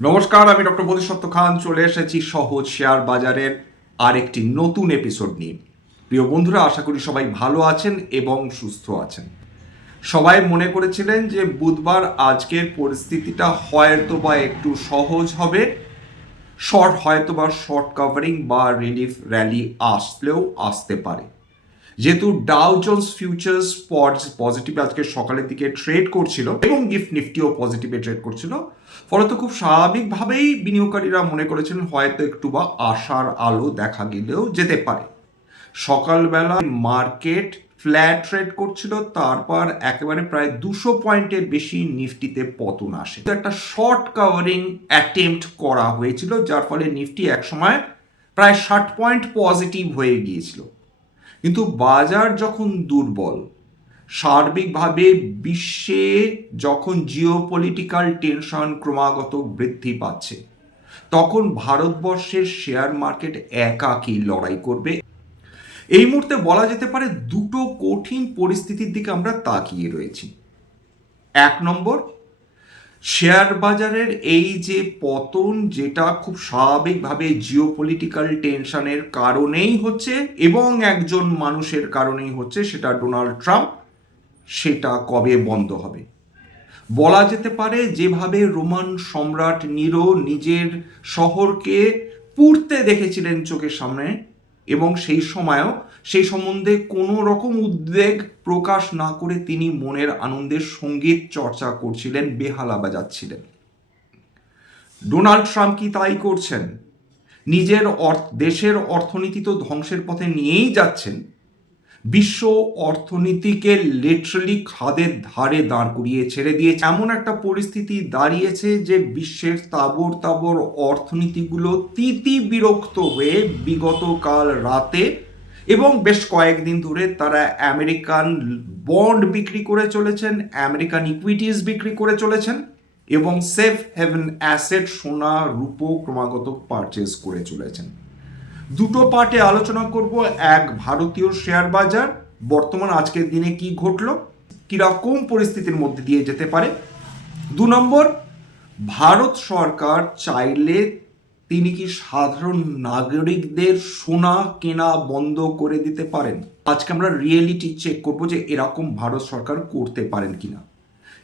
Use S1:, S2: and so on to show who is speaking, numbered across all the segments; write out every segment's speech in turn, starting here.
S1: নমস্কার, আমি ডক্টর বোধিসত্ত্ব খান। চলে এসেছি সহজ শেয়ার বাজারের আরেকটি নতুন এপিসোড নিয়ে। প্রিয় বন্ধুরা, আশা করি সবাই ভালো আছেন এবং সুস্থ আছেন। সবাই মনে করেছিলেন যে বুধবার আজকের পরিস্থিতিটা হয়তো বা একটু সহজ হবে। শর্ট হয়তো বা শর্ট কাভারিং বা রিলিফ র্যালি আসলেও আসতে পারে। যেহেতু ডাউ জোন্স ফিউচার্স পজিটিভ আজকে সকালের দিকে ট্রেড করছিল এবং গিফট নিফটিও পজিটিভে ট্রেড করছিল। ফলত খুব স্বাভাবিকভাবেই বিনিয়োগকারীরা মনে করেছিলেন হয়তো একটু বা আশার আলো দেখা গেলেও যেতে পারে। সকালবেলা মার্কেট ফ্ল্যাট ট্রেড করছিল, তারপর একেবারে প্রায় দুশো পয়েন্টের বেশি নিফটিতে পতন আসে। তো একটা শর্ট কাভারিং অ্যাটেম্পট করা হয়েছিল, যার ফলে নিফটি একসময় প্রায় ষাট পয়েন্ট পজিটিভ হয়ে গিয়েছিল। কিন্তু বাজার যখন দুর্বল, সার্বিকভাবে বিশ্বে যখন জিও পলিটিক্যাল টেনশন ক্রমাগত বৃদ্ধি পাচ্ছে, তখন ভারতবর্ষের শেয়ার মার্কেট একাকী লড়াই করবে। এই মুহূর্তে বলা যেতে পারে দুটো কঠিন পরিস্থিতির দিকে আমরা তাকিয়ে রয়েছি। এক নম্বর শেয়ার বাজারের এই যে পতন, যেটা খুব স্বাভাবিকভাবে জিও পলিটিক্যাল টেনশনের কারণেই হচ্ছে এবং একজন মানুষের কারণেই হচ্ছে সেটা ডোনাল্ড ট্রাম্প, সেটা কবে বন্ধ হবে? বলা যেতে পারে যেভাবে রোমান সম্রাট নিরো নিজের শহরকে পুড়তে দেখেছিলেন চোখের সামনে এবং সেই সময়ও সেই সম্বন্ধে কোনো রকম উদ্বেগ প্রকাশ না করে তিনি মনের আনন্দের সংগীত চর্চা করছিলেন, বেহালা বাজাচ্ছিলেন। ডোনাল্ড ট্রাম্প কি তাই করছেন? নিজের দেশের অর্থনীতি তো ধ্বংসের পথে নিয়েই যাচ্ছেন। বিশ্ব অর্থনীতিকে লিটারালি খাদের ধারে দাঁড় করিয়ে ছেড়ে দিয়ে এমন একটা পরিস্থিতি দাঁড়িয়েছে যে বিশ্বের তাবর তাবর অর্থনীতিগুলো তিতি বিরক্ত হয়ে বিগত কাল রাতে এবং বেশ কয়েকদিন ধরে তারা আমেরিকান বন্ড বিক্রি করে চলেছেন, আমেরিকান ইকুইটিস বিক্রি করে চলেছেন এবং সেফ হেভেন অ্যাসেট সোনা রূপো ক্রমাগত পারচেস করে চলেছেন। দুটো পার্টে আলোচনা করব, এক ভারতীয় শেয়ার বাজার, বর্তমান আজকের দিনে কি ঘটলো, কীরকম পরিস্থিতির মধ্যে দিয়ে যেতে পারে। দু নম্বর, ভারত সরকার চাইলে তিনি কি সাধারণ নাগরিকদের সোনা কেনা বন্ধ করে দিতে পারেন? আজকে আমরা রিয়েলিটি চেক করব যে এরকম ভারত সরকার করতে পারেন কিনা।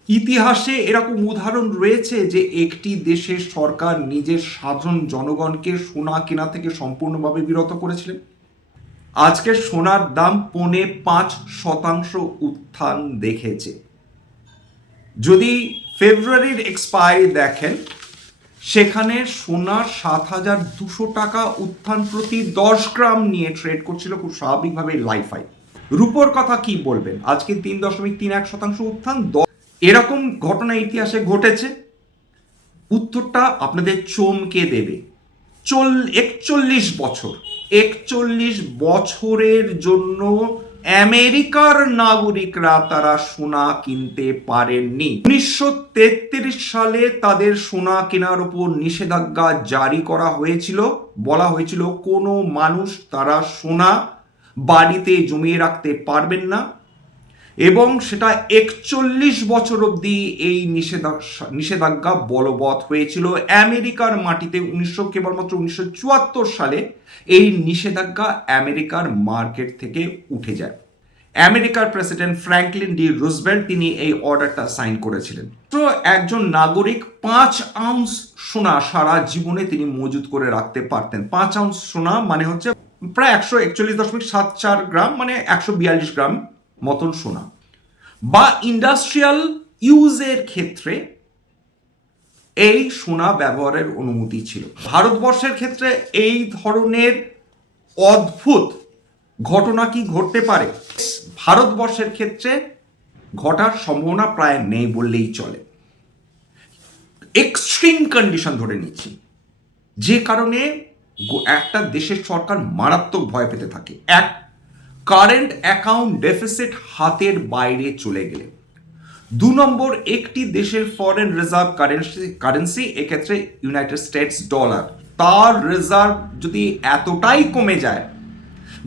S1: ইতিহাসে এরকম উদাহরণ রয়েছে যে একটি দেশের সরকার নিজের সাধারণ জনগণকে সোনা কেনা থেকে সম্পূর্ণভাবে বিরত করেছিলেন। আজকে সোনার দাম পৌনে পাঁচ শতাংশ উত্থান দেখেছে। যদি ফেব্রুয়ারির এক্সপায়ারি দেখেন সেখানে সোনার সাত হাজার দুশো টাকা উত্থান প্রতি দশ গ্রাম নিয়ে ট্রেড করছিল খুব স্বাভাবিকভাবে লাইফাই। রুপোর কথা কি বলবেন? আজকে তিন দশমিক তিন এক শতাংশ উত্থান এরকম ঘটনা ইতিহাসে ঘটেছে। উত্তরটা আপনাদের চমকে দেবে। চল একচল্লিশ বছর। একচল্লিশ বছরের জন্য আমেরিকার নাগরিকরা তারা সোনা কিনতে পারেননি। উনিশশো তেত্রিশ সালে তাদের সোনা কেনার উপর নিষেধাজ্ঞা জারি করা হয়েছিল। বলা হয়েছিল, কোনো মানুষ তারা সোনা বাড়িতে জমিয়ে রাখতে পারবেন না। এবং সেটা একচল্লিশ বছর অবধি এই নিষেধাজ্ঞা বলবৎ হয়েছিল। আমেরিকার মাটিতে উনিশশো কেবলমাত্র উনিশশো চুয়াত্তর সালে এই নিষেধাজ্ঞা আমেরিকার মার্কেট থেকে উঠে যায়। আমেরিকার প্রেসিডেন্ট ফ্র্যাঙ্কলিন ডি রুজবেল্ট তিনি এই অর্ডারটা সাইন করেছিলেন। তো একজন নাগরিক পাঁচ আউন্স সোনা সারা জীবনে তিনি মজুত করে রাখতে পারতেন। পাঁচ আউন্স সোনা মানে হচ্ছে প্রায় একশো একচল্লিশ দশমিক সাত চার গ্রাম মানে একশো বিয়াল্লিশ গ্রাম মতন সোনা বা ইন্ডাস্ট্রিয়াল ইউজের ক্ষেত্রে এই সোনা ব্যবহারের অনুমতি ছিল। ভারতবর্ষের ক্ষেত্রে এই ধরনের অদ্ভুত ঘটনা কি ঘটতে পারে? ভারতবর্ষের ক্ষেত্রে ঘটার সম্ভাবনা প্রায় নেই বললেই চলে। এক্সট্রিম কন্ডিশন ধরে নিচ্ছি। যে কারণে একটা দেশের সরকার মারাত্মক ভয় পেতে থাকে। এক কারেন্ট অ্যাকাউন্ট ডেফিসিট হাতের বাইরে চলে গেলে। দু নম্বর, একটি দেশের ফরেন রিজার্ভ কারেন্সি কারেন্সি এক্ষেত্রে ইউনাইটেড স্টেটস ডলার তার রিজার্ভ যদি এতটাই কমে যায়,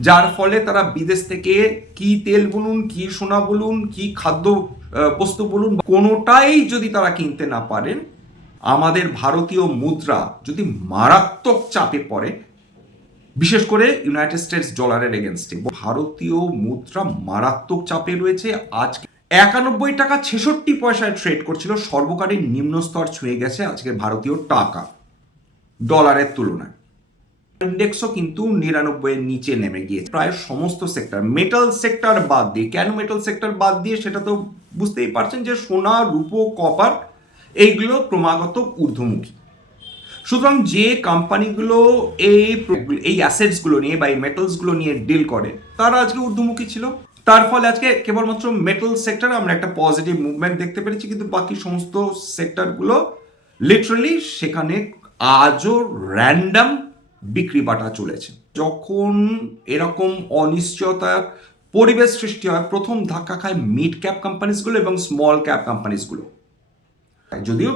S1: যার ফলে তারা বিদেশ থেকে কি তেল বলুন, কি সোনা বলুন, কি খাদ্য বস্তু বলুন কোনোটাই যদি তারা কিনতে না পারেন, আমাদের ভারতীয় মুদ্রা যদি মারাত্মক চাপে পড়ে বিশেষ করে ইউনাইটেড স্টেটস ডলারের এগেনস্টে ভারতীয় মুদ্রা মারাত্মক চাপে রয়েছে। আজকে একানব্বই টাকা ছেষট্টি পয়সায় ট্রেড করছিল। সর্বকালীন নিম্ন স্তর ছুঁয়ে গেছে আজকে ভারতীয় টাকা ডলারের তুলনায়। ইন্ডেক্সও কিন্তু নিরানব্বই এর নিচে নেমে গিয়েছে। প্রায় সমস্ত সেক্টর মেটাল সেক্টর বাদ দিয়ে, কেন মেটাল সেক্টর বাদ দিয়ে সেটা তো বুঝতেই পারছেন যে সোনা, রূপো কপার এইগুলো ক্রমাগত ঊর্ধ্বমুখী। সুতরাং যে কোম্পানিগুলো এই এই অ্যাসেটসগুলো নিয়ে বা এই মেটালসগুলো নিয়ে ডিল করে, তারা আজকে ঊর্ধ্বমুখী ছিল। তার ফলে আজকে কেবলমাত্র মেটাল সেক্টরে আমরা একটা পজিটিভ মুভমেন্ট দেখতে পেরেছি, কিন্তু বাকি সমস্ত সেক্টরগুলো লিটারালি সেখানে আজও র্যান্ডাম বিক্রি বাটা চলেছে। যখন এরকম অনিশ্চয়তার পরিবেশ সৃষ্টি হয়, প্রথম ধাক্কা খায় মিড ক্যাপ কোম্পানিসগুলো এবং স্মল ক্যাপ কোম্পানিসগুলো যদিও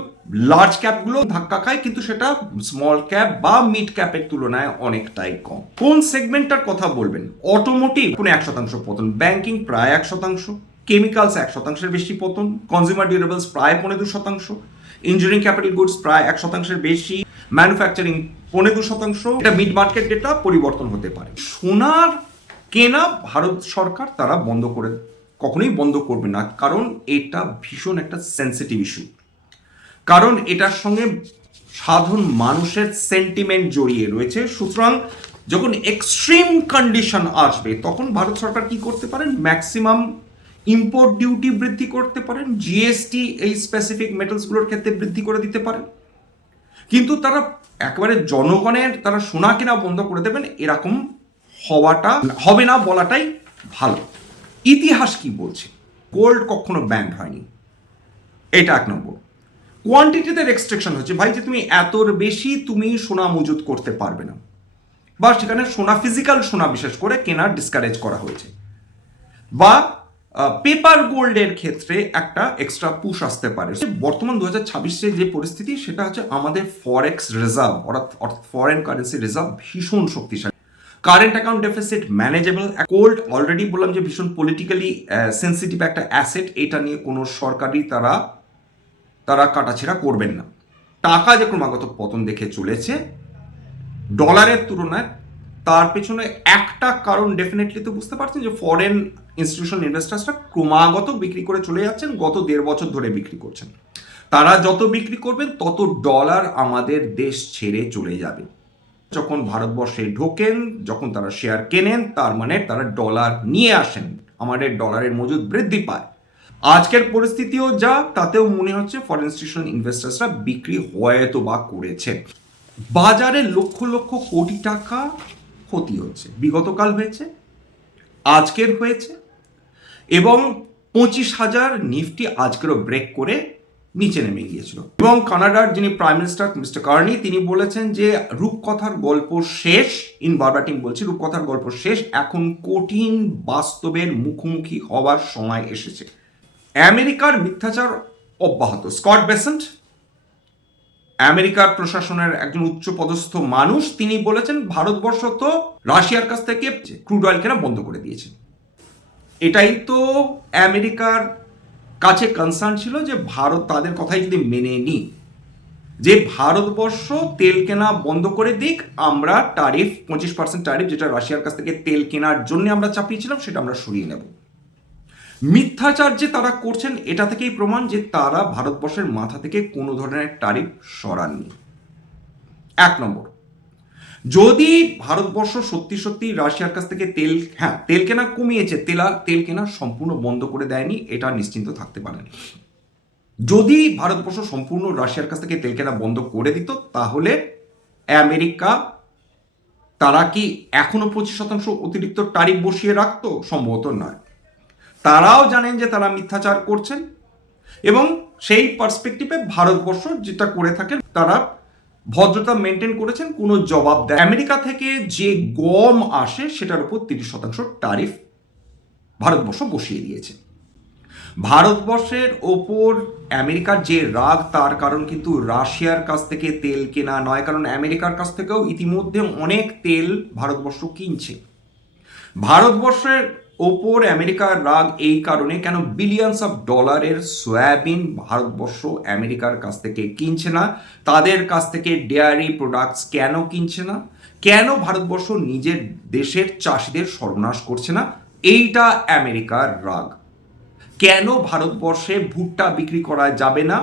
S1: লার্জ ক্যাপগুলো ধাক্কা খায়, কিন্তু সেটা স্মল ক্যাপ বা মিড ক্যাপের তুলনায় অনেকটাই কম। কোন সেগমেন্টটার কথা বলবেন? অটোমোটিভ কোনো এক শতাংশ পতন ব্যাংকিং প্রায় এক শতাংশ কেমিক্যালস এক শতাংশের বেশি পতন কনজিউমার ডিউরেবলস প্রায় পনেরো দু শতাংশ ইঞ্জিনিয়ারিং ক্যাপিটাল গুডস প্রায় এক শতাংশের বেশি ম্যানুফ্যাকচারিং পনেরো দু শতাংশ, এটা মিড মার্কেট ডেটা পরিবর্তন হতে পারে। সোনার কেনা ভারত সরকার তারা বন্ধ করে, কখনোই বন্ধ করবে না, কারণ এটা ভীষণ একটা সেন্সিটিভ ইস্যু কারণ এটার সঙ্গে সাধারণ মানুষের সেন্টিমেন্ট জড়িয়ে রয়েছে। সুতরাং যখন এক্সট্রিম কন্ডিশন আসবে, তখন ভারত সরকার কি করতে পারেন? ম্যাক্সিমাম ইম্পোর্ট ডিউটি বৃদ্ধি করতে পারেন জিএসটি এই স্পেসিফিক মেটালসগুলোর ক্ষেত্রে বৃদ্ধি করে দিতে পারেন। কিন্তু তারা একেবারে জনগণের, তারা সোনা কেনা বন্ধ করে দেবেন, এরকম হওয়াটা হবে না, বলাটাই ভালো। ইতিহাস কি বলছে? গোল্ড কখনো ব্যান্ড হয়নি। এটা এক নম্বর। কোয়ান্টিটিতে রেস্ট্রিকশন হচ্ছে। ভাই, যে তুমি এতর বেশি তুমি সোনা মজুত করতে পারবে না। বা সেখানে সোনা ফিজিক্যাল সোনা বিশেষ করে কেনার ডিসকারেজ করা হয়েছে। বা পেপার গোল্ডের ক্ষেত্রে একটা এক্সট্রা পুশ আসতে পারে। বর্তমান দু হাজার ছাব্বিশে যে পরিস্থিতি, সেটা হচ্ছে আমাদের ফরেক্স রিজার্ভ অর্থাৎ ফরেন কারেন্সি রিজার্ভ ভীষণ শক্তিশালী। Current account deficit manageable gold already বললাম যে ভীষণ পলিটিক্যালি সেন্সিটিভ একটা অ্যাসেট এটা নিয়ে কোনো সরকারি তারা তারা কাটাছেড়া করবেন না। টাকা যে ক্রমাগত পতন দেখে চলেছে ডলারের তুলনায় তার পেছনে একটা কারণ ডেফিনেটলি তো বুঝতে পারছেন যে ফরেন ইনস্টিটিউশন ইনভেস্টার্সরা ক্রমাগত বিক্রি করে চলে যাচ্ছেন, গত দেড় বছর ধরে বিক্রি করছেন। তারা যত বিক্রি করবেন, তত ডলার আমাদের দেশ ছেড়ে চলে যাবে। যখন ভারতবর্ষে ঢোকেন, যখন তারা শেয়ার কেনেন, তার মানে তারা ডলার নিয়ে আসেন। আমাদের ডলারের মজুদ বৃদ্ধি পায়। আজকের পরিস্থিতিও যা, তাতেও মনে হচ্ছে ফরেন স্টেশন ইনভেস্টার্সরা বিক্রি হয়তো বা করেছে। বাজারে লক্ষ লক্ষ কোটি টাকা ক্ষতি হচ্ছে। বিগতকাল হয়েছে, আজকের হয়েছে, এবং পঁচিশ হাজার নিফটি আজকেরও ব্রেক করে নিচে নেমে গিয়েছিল। এবং কানাডার যিনি প্রাইম মিনিস্টার মিস্টার কার্নি তিনি বলেছেন যে রূপকথার গল্প শেষ ইন বারবাটিং বলছি, রূপকথার গল্প শেষ, এখন কঠিন বাস্তবের মুখোমুখি হওয়ার সময় এসেছে। আমেরিকার মিথ্যাচার অব্যাহত। স্কট বেসেন্ট, আমেরিকার প্রশাসনের একজন উচ্চ পদস্থ মানুষ, তিনি বলেছেন ভারতবর্ষ তো রাশিয়ার কাছ থেকে ক্রুড অয়েল কেনা বন্ধ করে দিয়েছে। এটাই তো আমেরিকার কাছে কনসার্ন ছিল যে ভারত তাদের কথাই যদি মেনে নি যে ভারতবর্ষ তেল কেনা বন্ধ করে দিক, আমরা টারিফ পঁচিশ পার্সেন্ট টারিফ যেটা রাশিয়ার কাছ থেকে তেল কেনার জন্য আমরা চাপিয়েছিলাম, সেটা আমরা সরিয়ে নেব। মিথ্যাচার যে তারা করছেন, এটা থেকেই প্রমাণ যে তারা ভারতবর্ষের মাথা থেকে কোনো ধরনের টারিফ সরাননি। এক নম্বর, যদি ভারতবর্ষ সত্যি সত্যি রাশিয়ার কাছ থেকে তেল হ্যাঁ তেল কেনা কমিয়েছে, তেলা, তেল কেনা সম্পূর্ণ বন্ধ করে দেয়নি, এটা নিশ্চিন্ত থাকতে পারেন। যদি ভারতবর্ষ সম্পূর্ণ রাশিয়ার কাছ থেকে তেল কেনা বন্ধ করে দিত, তাহলে আমেরিকা তারা কি এখনও পঁচিশ শতাংশ অতিরিক্ত টারিফ বসিয়ে রাখতো? সম্ভবত নয়। তারাও জানেন যে তারা মিথ্যাচার করছেন এবং সেই পার্সপেক্টিভে ভারতবর্ষ যেটা করে থাকে তারা ভদ্রতা মেনটেন করেছেন, কোনো জবাব দেয় আমেরিকা থেকে যে গম আসে, সেটার উপর তিরিশ শতাংশ টারিফ ভারতবর্ষ বসিয়ে দিয়েছে। ভারতবর্ষের ওপর আমেরিকার যে রাগ, তার কারণ কিন্তু রাশিয়ার কাছ থেকে তেল কেনা নয়, কারণ আমেরিকার কাছ থেকেও ইতিমধ্যে অনেক তেল ভারতবর্ষ কিনছে। ভারতবর্ষের ওপর আমেরিকার রাগ এই কারণে কেন বিলিয়ন্স অফ ডলারের সয়াবিন ভারতবর্ষ আমেরিকার কাছ থেকে কিনছে না? তাদের কাছ থেকে ডেয়ারি প্রোডাক্টস কেন কিনছে না? কেন ভারতবর্ষ নিজের দেশের চাষিদের সর্বনাশ করছে না? এইটা আমেরিকার রাগ। কেন ভারতবর্ষে ভুট্টা বিক্রি করা যাবে না?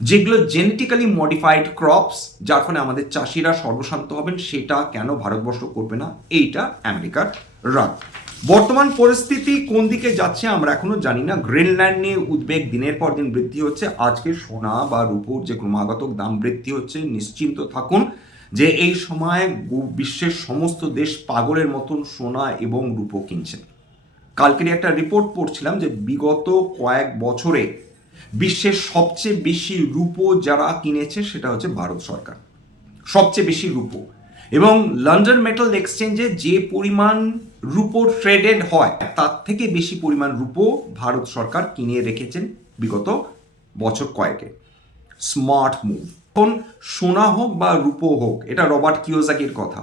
S1: যেগুলো জেনেটিক্যালি মডিফাইড ক্রপস যার ফলে আমাদের চাষিরা সর্বশান্ত হবেন, সেটা কেন ভারতবর্ষ করবে না? এইটা আমেরিকার রাগ। বর্তমান পরিস্থিতি কোন দিকে যাচ্ছে আমরা এখনও জানি না। গ্রিনল্যান্ড নিয়ে উদ্বেগ দিনের পর দিন বৃদ্ধি হচ্ছে। আজকে সোনা বা রূপোর যে ক্রমাগত দাম বৃদ্ধি হচ্ছে, নিশ্চিন্ত থাকুন যে এই সময় বিশ্বের সমস্ত দেশ পাগলের মতন সোনা এবং রূপো কিনছেন। কালকেরই একটা রিপোর্ট পড়ছিলাম যে বিগত কয়েক বছরে বিশ্বের সবচেয়ে বেশি রূপো যারা কিনেছে সেটা হচ্ছে ভারত সরকার। সবচেয়ে বেশি রূপো। এবং লন্ডন মেটাল এক্সচেঞ্জে যে পরিমাণ রূপো ট্রেডেড হয়। তার থেকে বেশি পরিমাণ রূপো ভারত সরকার কিনে রেখেছেন বিগত বছর কয়েকে। স্মার্ট মুভ এখন সোনা হোক বা রুপো হোক, এটা রবার্ট কিওজাকির কথা।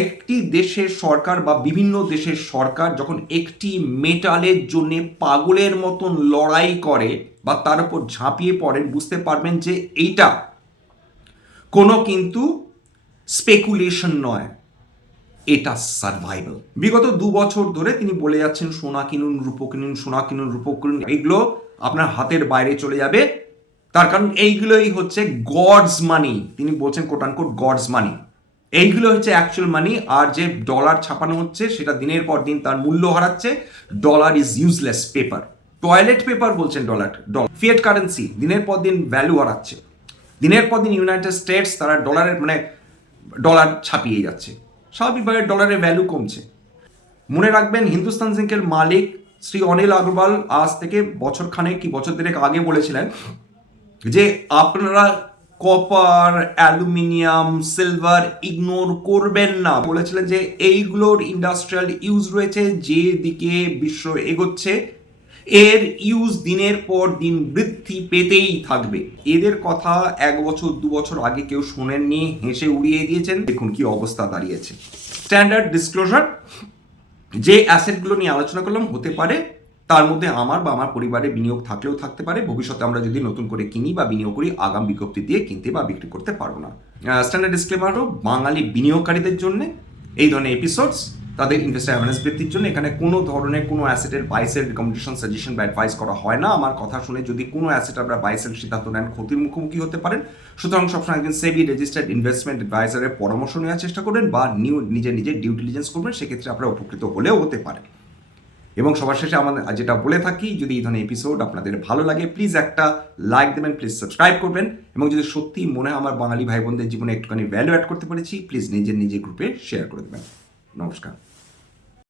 S1: একটি দেশের সরকার বা বিভিন্ন দেশের সরকার যখন একটি মেটালের জন্য পাগলের মতন লড়াই করে বা তার উপর ঝাঁপিয়ে পড়েন, বুঝতে পারবেন যে এইটা কোনো কিন্তু স্পেকুলেশন নয়। এটা সার্ভাইভাল বিগত দু বছর ধরে তিনি বলে যাচ্ছেন, সোনা কিনুন রূপো কিনুন, সোনা কিনুন রূপো কিনুন, এইগুলো আপনার হাতের বাইরে চলে যাবে। তার কারণ এইগুলোই হচ্ছে গডস মানি তিনি বলছেন কোট কোট গডস মানি এইগুলো হচ্ছে অ্যাকচুয়াল মানি আর যে ডলার ছাপানো হচ্ছে, সেটা দিনের পর দিন তার মূল্য হারাচ্ছে। Dollar is useless paper toilet paper বলছেন ডলার ডলার ফিয়েট কারেন্সি দিনের পর দিন ভ্যালু হারাচ্ছে। দিনের পর দিন ইউনাইটেড স্টেটস তারা ডলারের মানে ডলার ছাপিয়ে যাচ্ছে। স্বাভাবিকভাবে ডলারের ভ্যালু কমছে। মনে রাখবেন, হিন্দুস্তান জিঙ্কের মালিক শ্রী অনিল আগরওয়াল আজ থেকে বছর খানেক কি বছর দেড়েক আগে বলেছিলেন যে আপনারা কপার অ্যালুমিনিয়াম সিলভার ইগনোর করবেন না। বলেছিলেন যে এইগুলোর ইন্ডাস্ট্রিয়াল ইউজ রয়েছে যে দিকে বিশ্ব এগোচ্ছে। এর ইউজ দিনের পর দিন বৃদ্ধি পেতেই থাকবে। এদের কথা এক বছর, দু বছর আগে কেউ শোনেননি, হেসে উড়িয়ে দিয়েছেন। দেখুন কি অবস্থা দাঁড়িয়েছে স্ট্যান্ডার্ড ডিসক্লোজার যে অ্যাসেটগুলো নিয়ে আলোচনা করলাম, হতে পারে তার মধ্যে আমার বা আমার পরিবারের বিনিয়োগ থাকলেও থাকতে পারে। ভবিষ্যতে আমরা যদি নতুন করে কিনি বা বিনিয়োগ করি, আগাম বিজ্ঞপ্তি দিয়ে কিনতে বা বিক্রি করতে পারব না। স্ট্যান্ডার্ড ডিসক্লেমারও বাঙালি বিনিয়োগকারীদের জন্য এই ধরনের এপিসোডস তাদের ইনভেস্টার অ্যাওয়ারনেস বৃদ্ধির জন্য এখানে কোনো ধরনের কোনো অ্যাসেটের বাইসেল রিকমেন্ডেশন সাজেশন বা অ্যাডভাইস করা হয় না। আমার কথা শুনে যদি কোনো অ্যাসেট আপনারা বাইসেল সিদ্ধান্ত নেন, ক্ষতির মুখোমুখি হতে পারেন। সুতরাং সবসময় একজন সেবি রেজিস্টার্ড ইনভেস্টমেন্ট অ্যাডভাইজারের পরামর্শ নেওয়ার চেষ্টা করবেন বা নিউ নিজের নিজের ডিউ ডিলিজেন্স করবেন, সেক্ষেত্রে আপনারা উপকৃত হলেও হতে পারেন এবং সবার শেষে আমাদের যেটা বলে থাকি, যদি এই ধরনের এপিসোড আপনাদের ভালো লাগে প্লিজ একটা লাইক দেবেন প্লিজ সাবস্ক্রাইব করবেন। এবং যদি সত্যি মনে হয় আমার বাঙালি ভাই বোনদের জীবনে একটুখানি ভ্যালু অ্যাড করতে পেরেছি প্লিজ নিজের নিজের গ্রুপে শেয়ার করে দেবেন। নমস্কার।